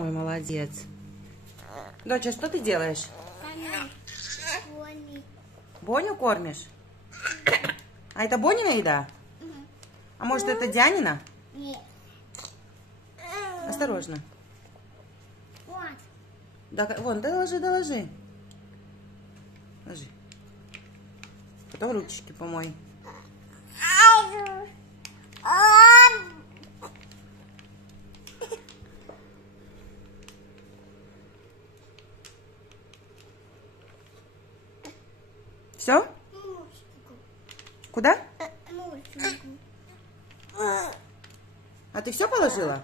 Ой, молодец. Доча, что ты делаешь? Боню кормишь? А это Бонина еда? А может, это Дянина? Нет. Осторожно. Вот. Да, вон, доложи. Ложи. Потом ручки помой. Все? Куда? А ты все положила?